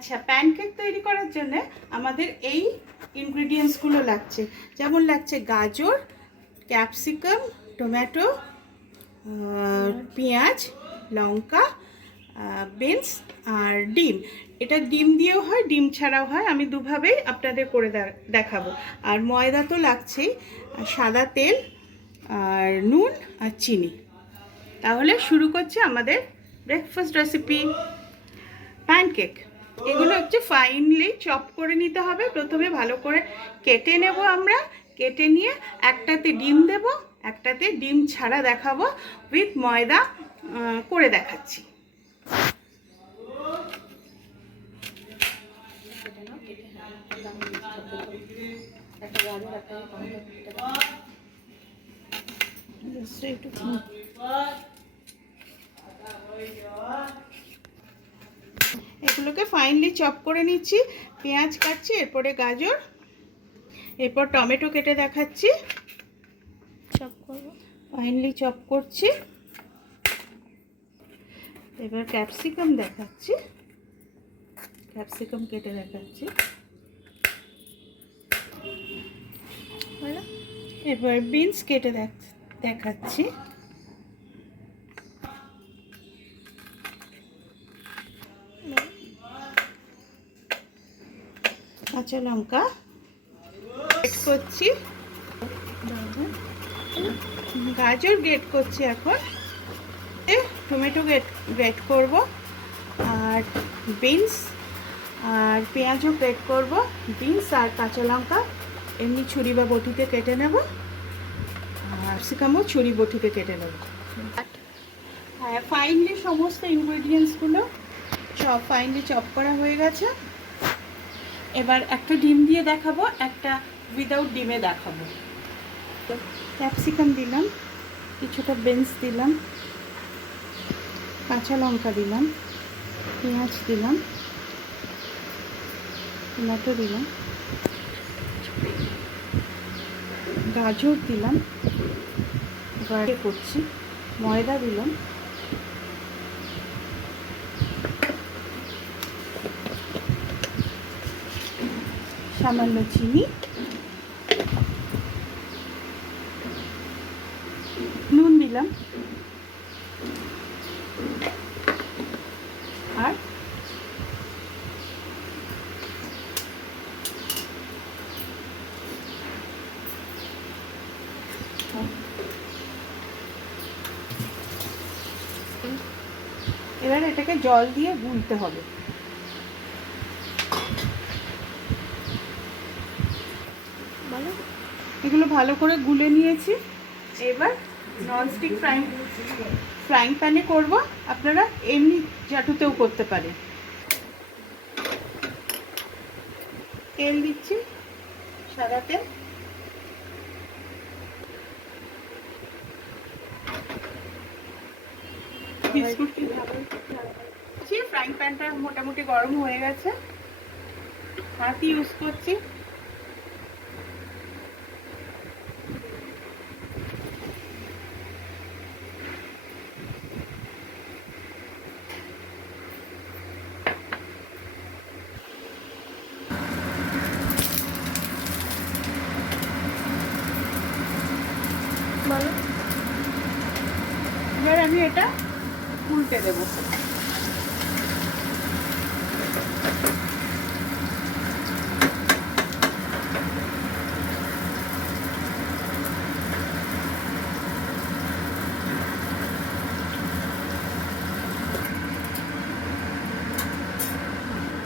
আচ্ছা, প্যানকেক তৈরি করার জন্য আমাদের এই ইনগ্রিডিয়েন্টসগুলো লাগছে। যেমন লাগছে গাজর, ক্যাপসিকাম, টমেটো, পেঁয়াজ, লঙ্কা, বিনস আর ডিম। এটা ডিম দিয়েও হয়, ডিম ছাড়াও হয়। আমি দুভাবেই আপনাদের করে দেখাবো। আর ময়দা তো লাগছেই, সাদা তেল আর নুন আর চিনি। তাহলে শুরু করছি আমাদের ব্রেকফাস্ট রেসিপি, প্যানকেক। এগুলো হচ্ছে ফাইনলি চপ করে নিতে হবে। প্রথমে ভালো করে কেটে নেব আমরা। কেটে নিয়ে একটাতে ডিম দেব, একটাতে ডিম ছাড়া দেখাবো, উইথ ময়দা করে দেখাচ্ছি। এগুলোকে ফাইনলি চপ করে নিচ্ছি। পেঁয়াজ কাটছি, এরপরে গাজর, এরপর টমেটো কেটে দেখাচ্ছি। চপ করব, ফাইনলি চপ করছি। এবার ক্যাপসিকাম দেখাচ্ছি, ক্যাপসিকাম কেটে দেখাচ্ছি। এবার বিনস কেটে দেখাচ্ছি। কাঁচা লঙ্কা গ্রেট করছি, গাজর গ্রেট করছি, এখন টমেটো গ্রেট করব, আর বিনস আর পেঁয়াজও গ্রেট করব। বিনস আর কাঁচা লঙ্কা এমনি ছুরি বা বটিতে কেটে নেব, আর ক্যাপসিকামও ছুরি বটিতে কেটে নেব। হ্যাঁ, ফাইনলি সমস্ত ইনগ্রেডিয়েন্টসগুলো ফাইনলি চপ করা হয়ে গেছে। এবার একটা ডিম দিয়ে দেখাবো, একটা উইদাউট ডিমে দেখাবো। ক্যাপসিকাম দিলাম, কিছুটা বিনস দিলাম, কাঁচা লঙ্কা দিলাম, পেঁয়াজ দিলাম, টমেটো দিলাম, গাজর দিলাম, গ্রেট করছি, ময়দা দিলাম, সামান্য চিনি, নুন দিলাম, আর এবার এটাকে জল দিয়ে গুলতে হবে। এগুলো ভালো করে গুলে নিয়েছি। এবার ননস্টিক ফ্রাইং প্যানে করব। আপনারা এমনি জাটুতেও করতে পারেন। তেল দিচ্ছি, সাদা তেল, ফ্রাইং প্যানটা মোটামুটি গরম হয়ে গেছে, হাত ইউজ করছি। এবার আমি এটা উল্টে দেবো।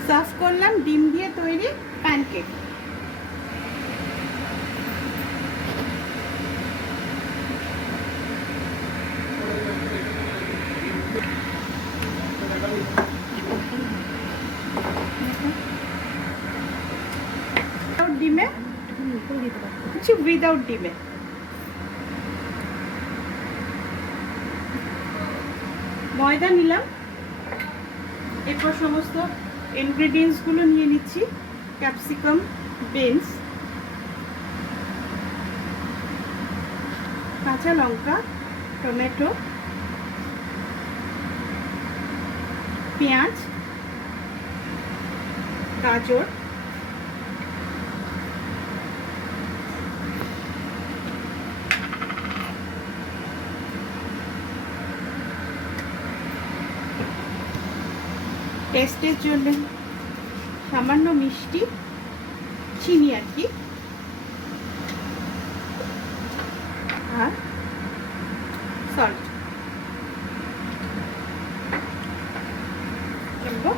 সার্ভ করলাম ডিম দিয়ে তৈরি প্যানকেক। ডিমে কিছু উইদাউট ডিমে ময়দা নিলাম। এরপর সমস্ত ইনগ্রেডিয়েন্টসগুলো নিয়ে নিচ্ছি। ক্যাপসিকাম, বিনস, কাঁচা লঙ্কা, টমেটো, পেঁয়াজ, গাজর, টেস্টের জন্য সামান্য মিষ্টি, চিনি আর কি, আর সল্ট দেবো।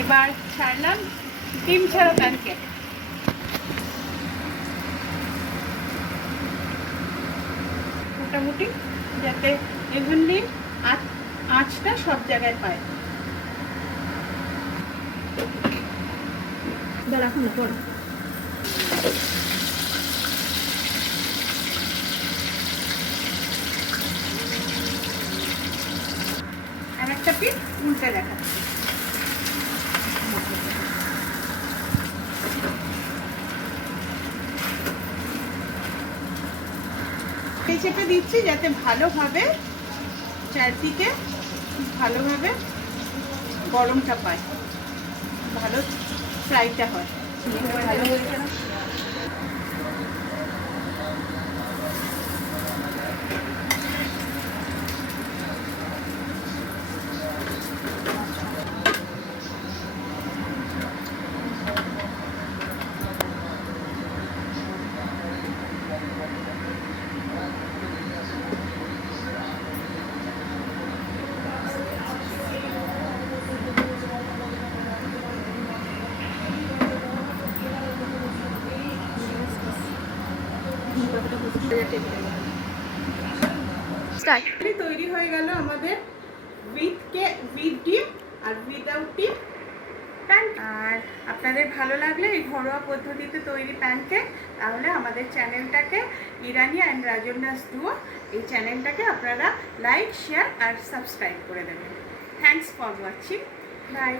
এবার ছাড়লাম ডিম ছাড়া প্যানকেক। মোটামুটি যাতে ইভেনলি আঁচটা সব জায়গায় পায়। রাখুন না পরে। আর একটা পিস উল্টে দেখাচ্ছি। চেপে দিচ্ছি যাতে ভালোভাবে চারদিকে ভালোভাবে গরমটা পায়, ভালো ফ্রাইটা হয়। ভালো হয়েছে না? তৈরি হয়ে গেল আমাদের উইথ ডিম আর উইদাউট ডিম প্যানকেক। আর আপনাদের ভালো লাগলে এই ঘরোয়া পদ্ধতিতে তৈরি প্যানকেক, তাহলে আমাদের চ্যানেলটাকে ইরানি অ্যান্ড রাজন্যাস ডুও, এই চ্যানেলটাকে আপনারা লাইক, শেয়ার আর সাবস্ক্রাইব করে দেবেন। Thanks for watching. বাই।